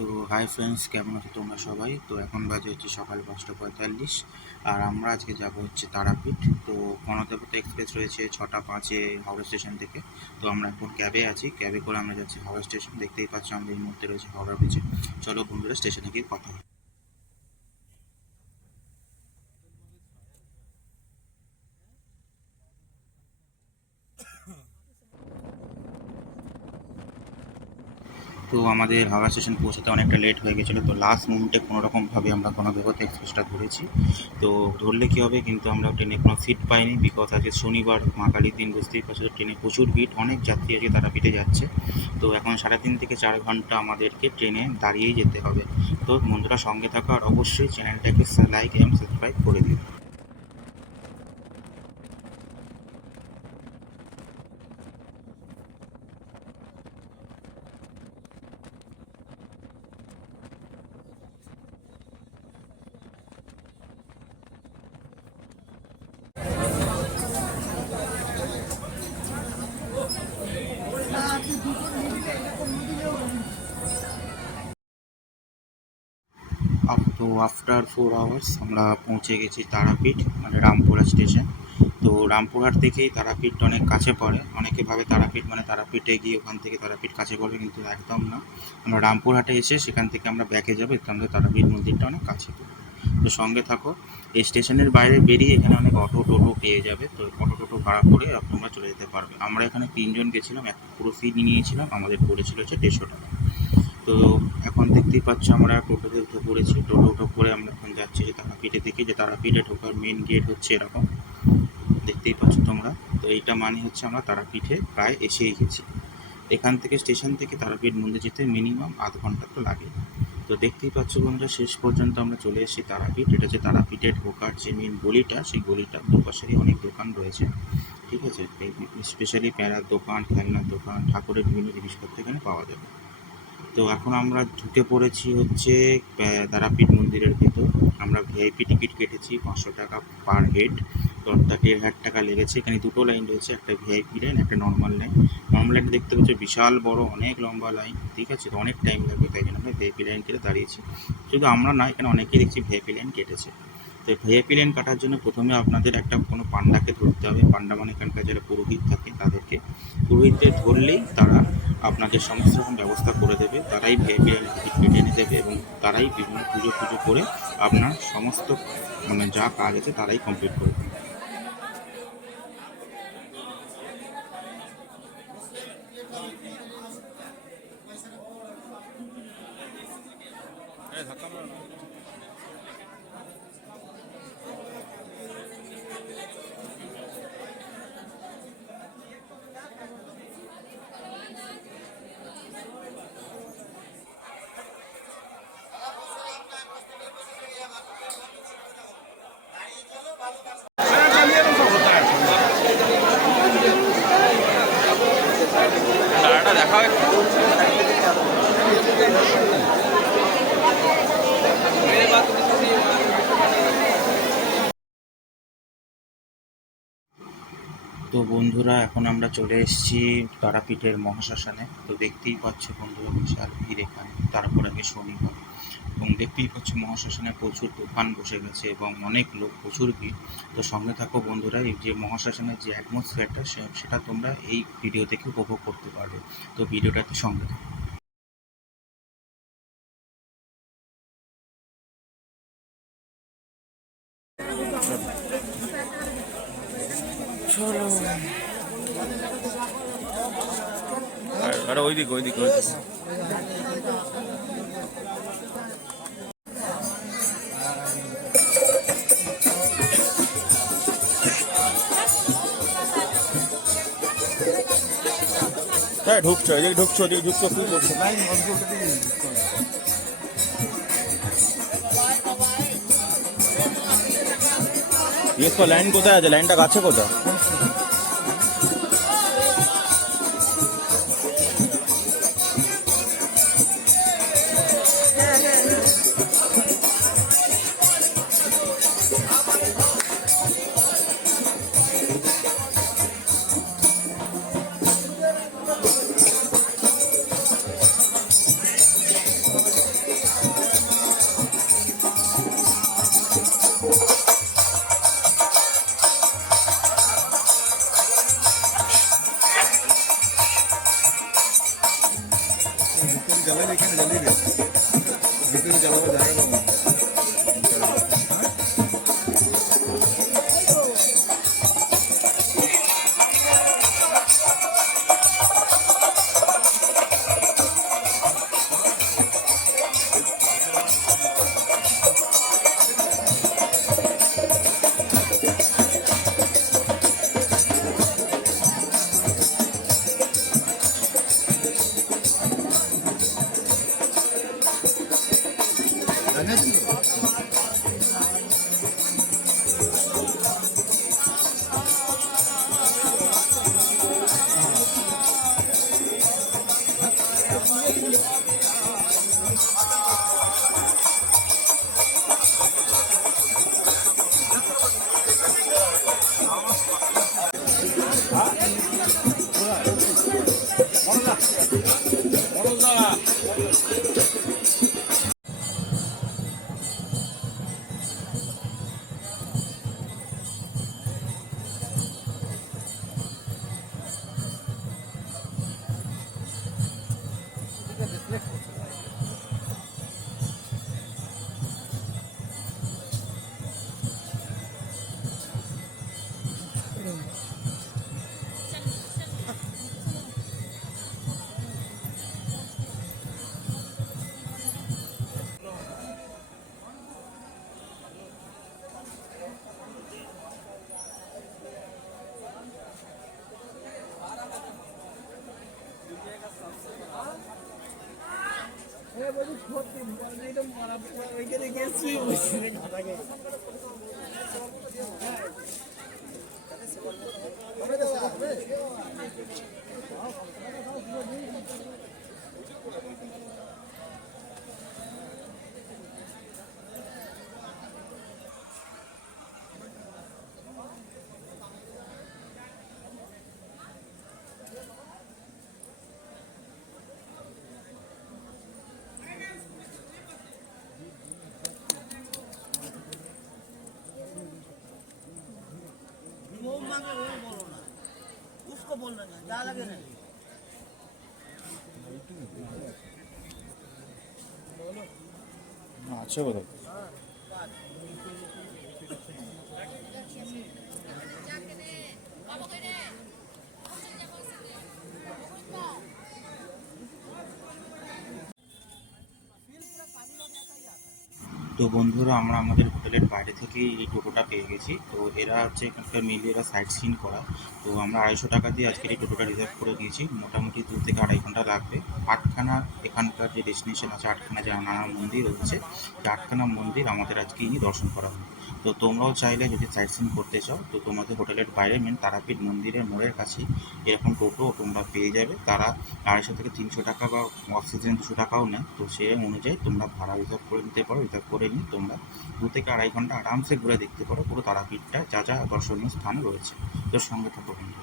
So hi friends, কেমন আছো তোমরা সবাই? তো এখন বাজে হচ্ছে সকাল 5:45। আর আমরা আজকে যাব হচ্ছে তারাপীঠ। তো গণদেবতা এক্সপ্রেস রয়েছে 6:05-এ হাওড়া স্টেশন থেকে। তো আমরা এখন ক্যাবে আছি, ক্যাবে করে আমরা যাচ্ছি হাওড়া স্টেশন। দেখতেই পাচ্ছ আমরা এই মুহূর্তে রয়েছে হাওড়া ব্রিজে। চলো বন্ধুরা, স্টেশনে গিয়ে কথা হবে। তো আমাদের হাওড়া স্টেশন পৌঁছাতে অনেকটা লেট হয়ে গেছিলো। তো লাস্ট মোমেন্টে কোনোরকমভাবে আমরা গণদেবতা এক্সপ্রেসটা ধরেছি। তো ধরলে কী হবে, কিন্তু আমরা ট্রেনে কোনো সিট পাইনি, বিকজ আজকে শনিবার, মা কালীর দিন, বুঝতেই পারছো। ট্রেনে প্রচুর ভিড়, অনেক যাত্রী আজকে তারাপীঠে যাচ্ছে। তো এখন 3.5 থেকে 4 ঘন্টা আমাদেরকে ট্রেনে দাঁড়িয়েই যেতে হবে। তো বন্ধুরা সঙ্গে থাকো, আর অবশ্যই চ্যানেলটাকে লাইক এবং সাবস্ক্রাইব করে দিও। তো আফটার 4 আওয়ার্স আমরা পৌঁছে গেছি তারাপীঠ, মানে রামপুরহাট স্টেশন। তো রামপুরহাট থেকেই তারাপীঠ অনেক কাছে পড়ে। অনেকে ভাবে তারাপীঠ মানে তারাপীঠে গিয়ে ওখান থেকে তারাপীঠ কাছে পড়বে, কিন্তু একদম না। আমরা রামপুরহাটে এসে সেখান থেকে আমরা ব্যাকে যাবো, এতে আমাদের তারাপীঠ মন্দিরটা অনেক কাছে পড়বে। তো সঙ্গে থাকো। এই স্টেশনের বাইরে বেরিয়ে এখানে অনেক অটো টোটো পেয়ে যাবে। তো অটো টোটো ভাড়া করে তোমরা চলে যেতে পারবে। আমরা এখানে 3 জন গেছিলাম, একটা পুরো ফি নিয়েছিলাম, আমাদের পড়েছিল হচ্ছে 150 টাকা। তো এখন দেখতেই পাচ্ছ আমরা টোটোতে উঠে পড়েছি। টোটো করে আমরা এখন যাচ্ছি যে তারাপীঠে থেকে, যে তারাপীঠে ঢোকার মেন গেট হচ্ছে এরকম, দেখতেই পাচ্ছ তোমরা। তো এইটা মানে হচ্ছে আমরা তারাপীঠে প্রায় এসেই গেছি। এখান থেকে স্টেশন থেকে তারাপীঠ মন্দির যেতে মিনিমাম আধ ঘন্টা তো লাগে। তো দেখতেই পাচ্ছ বন্ধুরা, শেষ পর্যন্ত আমরা চলে এসেছি তারাপীঠ। এটা হচ্ছে তারাপীঠে ঢোকার যে মেন গলিটা, সেই গলিটার দুপাশেরই অনেক দোকান রয়েছে, ঠিক আছে। স্পেশালি প্যারার দোকান, খেলনার দোকান, ঠাকুরের বিভিন্ন জিনিসপত্র এখানে পাওয়া যাবে। তো এখন আমরা ঢুকে পড়েছি হচ্ছে তারাপীঠ মন্দিরের ভিতর। আমরা ভিআইপি টিকিট কেটেছি 500 টাকা পার হেড। তো অর্থাৎ 1,500 টাকা লেগেছে। এখানে দুটো লাইন রয়েছে, একটা ভিআইপি লাইন, একটা নর্মাল লাইন। নর্মাল লাইনটা দেখতে পাচ্ছি বিশাল বড়, অনেক লম্বা লাইন, ঠিক আছে। তো অনেক টাইম লাগবে, তাই জন্য আমরা ভিআইপি লাইন কেটে দাঁড়িয়েছি। শুধু আমরা না, এখানে অনেকেই দেখছি ভিআইপি লাইন কেটেছে। তো ভিআইপি লাইন কাটার জন্য প্রথমে আপনাদের একটা কোনো পান্ডাকে ধরতে হবে। পান্ডা মানে এখানকার যারা পুরোহিত থাকে তাদেরকে। পুরোহিতদের ধরলেই তারা আপনাদের সমস্ত রকম ব্যবস্থা করে দেবে। তারাই ভিআইপি লাইনের টিকিট কেটে এনে দেবে, এবং তারাই বিভিন্ন পুজো করে আপনার সমস্ত মানে যা কাজ আছে তারাই কমপ্লিট করবে। তো বন্ধুরা, এখন আমরা চলে এসেছি তারাপীঠের মহাশ্মশানে। তো দেখতেই পাচ্ছ বন্ধুরা, বিশাল ভিড় এখানে। তারপর আগে শনিবার, এবং দেখতেই পাচ্ছ মহাশ্মশানে প্রচুর দোকান বসে গেছে এবং অনেক লোক, প্রচুর ভিড়। তো সঙ্গে থাকো বন্ধুরা, এই যে মহাশ্মশানের যে অ্যাটমসফিয়ারটা, সেটা তোমরা এই ভিডিও থেকে উপভোগ করতে পারবে। তো ভিডিওটাতে সঙ্গে থাকো। চলো, আরে ওইদিকে ওইদিকে ওইদিকে হ্যাঁ ঢুকছো, এদিকে ঢুকছো, ওদিকে ঢুকছো, কি করছো? ইয়ে তো লাইন কোথায় আছে? লাইনটা কাছে কোথায়? জ্বালাই এখানে জ্বালিয়ে দে ভিতরে জ্বালাবার জায়গা পাবো না। वो मांगे वो बोलो ना, उसको बोलना ना, क्या लगे नहीं। আচ্ছা কথা তো বন্ধুরা আমরা আমাদের হোটেলের বাইরে থেকেই এই টোটোটা পেয়ে গেছি। তো এরা হচ্ছে এখানকার মেনলি এরা সাইট সিন করা। তো আমরা 250 টাকা দিয়ে আজকের এই টোটোটা রিজার্ভ করে দিয়েছি। মোটামুটি 2 থেকে 2.5 ঘন্টা লাগবে। 8খানা এখানকার যে ডেস্টিনেশন আছে, 8খানা যে নানা মন্দির রয়েছে, সেই 8খানা মন্দির আমাদের আজকে ইনি দর্শন করাবেন। তো তোমরাও চাইলে যদি সাইট সিন করতে চাও তো তোমাদের হোটেলের বাইরে মেন তারাপীঠ মন্দিরের মোড়ের কাছে এরকম টোটো তোমরা পেয়ে যাবে। তারা 250 থেকে 300 টাকা বা অক্সিজেন 200 টাকাও নেয়। তো সেই অনুযায়ী তোমরা ভাড়া রিজার্ভ করে নিতে পারো। রিজার্ভ করে নিয়ে তোমরা 2 থেকে 2.5 ঘন্টা আরামসে ঘুরে দেখতে পারো পুরো তারাপীঠটা, যা যা দর্শনীয় স্থান রয়েছে। তো সঙ্গে থাকো বন্ধু।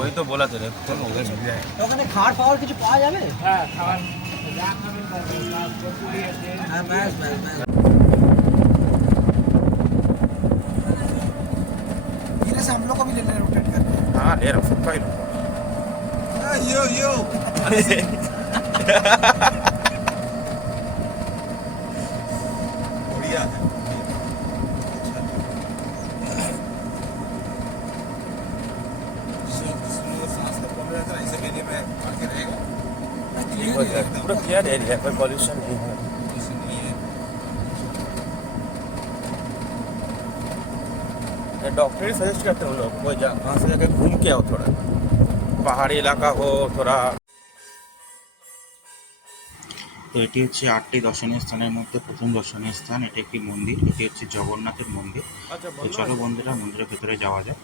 वही तो बोला तेरे चलो उधर मिल जाए ওখানে খাবার পাওয়ার কিছু পাওয়া যাবে? হ্যাঁ, খাবার হ্যাঁ, ব্যাস ব্যাস ব্যাস। धीरे से हम लोग को भी लेना है रोटेट करके। हाँ ले रहा सबका ही यो बढ़िया है पूरा क्लियर एरिया है, कोई पॉल्यूशन नहीं है। डॉक्टर ही सजेस्ट करते हैं उन लोग को वहाँ से जाके घूम के आओ, थोड़ा पहाड़ी इलाका हो थोड़ा। তো এটি হচ্ছে 8টি দর্শনীয় স্থানের মধ্যে প্রথম দর্শনীয় স্থান। এটি একটি মন্দির, এটি হচ্ছে জগন্নাথের মন্দির। তো চলো বন্ধুরা মন্দিরের ভেতরে যাওয়া যাক।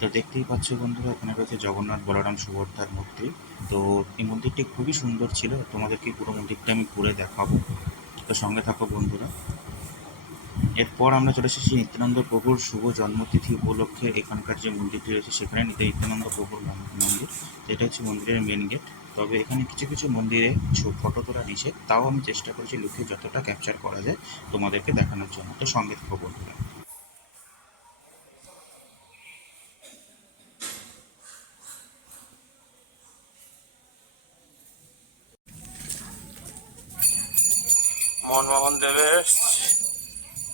তো দেখতেই পাচ্ছ বন্ধুরা, এখানে রয়েছে জগন্নাথ, বলরাম, সুভদ্রার মূর্তি। তো এই মন্দিরটি খুবই সুন্দর ছিল, তোমাদেরকে পুরো মন্দিরটা আমি ঘুরে দেখাবো। তো সঙ্গে থাকো বন্ধুরা। এরপর আমরা চলে এসেছি নিত্যানন্দ প্রভুর শুভ জন্মতিথি উপলক্ষে এখানকার যে মন্দিরটি রয়েছে সেখানে নিত্যানন্দ প্রভুর মন্দির, যেটা হচ্ছে মন্দিরের মেন গেট। তবে এখানে কিছু কিছু মন্দিরে ফটো তোলা নিষেধ, তাও আমি চেষ্টা করেছি লুকিয়ে যতটা ক্যাপচার করা যায় তোমাদেরকে দেখানোর জন্য, তো সঙ্গে থেকো বন্ধুরা। মনমোহন দেবের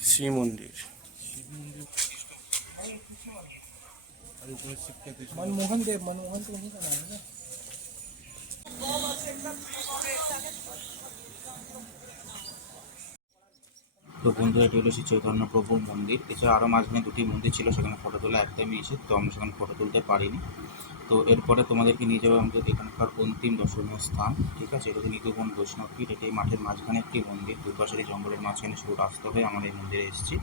শ্রী মন্দির। मनमोहन देव, मनमोहन तो उन्हीं का नाम है ना। তো বন্ধুরা, এটি হলো শ্রী চৈতন্য প্রভুর মন্দির। এছাড়া আরও মাঝখানে দুটি মন্দির ছিল, সেখানে ফটো তোলা একদমই নিষেধ, তো আমরা সেখানে ফটো তুলতে পারিনি। তো এরপরে তোমাদেরকে নিয়ে যাবো আমাদের এখানকার অন্তিম দর্শনীয় স্থান, ঠিক আছে? এটা হচ্ছে নিধুবন বৈষ্ণবপীঠ। এটি মাঠের মাঝখানে একটি মন্দির, দুপাশের এই জঙ্গলের মাঝখানে শুরু রাস্তা হয়ে আমরা এই মন্দিরে এসেছি।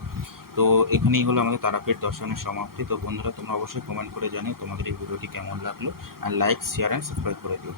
তো এখানেই হলো আমাদের তারাপীঠ দর্শনের সমাপ্তি। তো বন্ধুরা, তোমরা অবশ্যই কমেন্ট করে জানিও তোমাদের এই ভিডিওটি কেমন লাগলো, আর লাইক, শেয়ার অ্যান্ড সাবস্ক্রাইব করে দিও।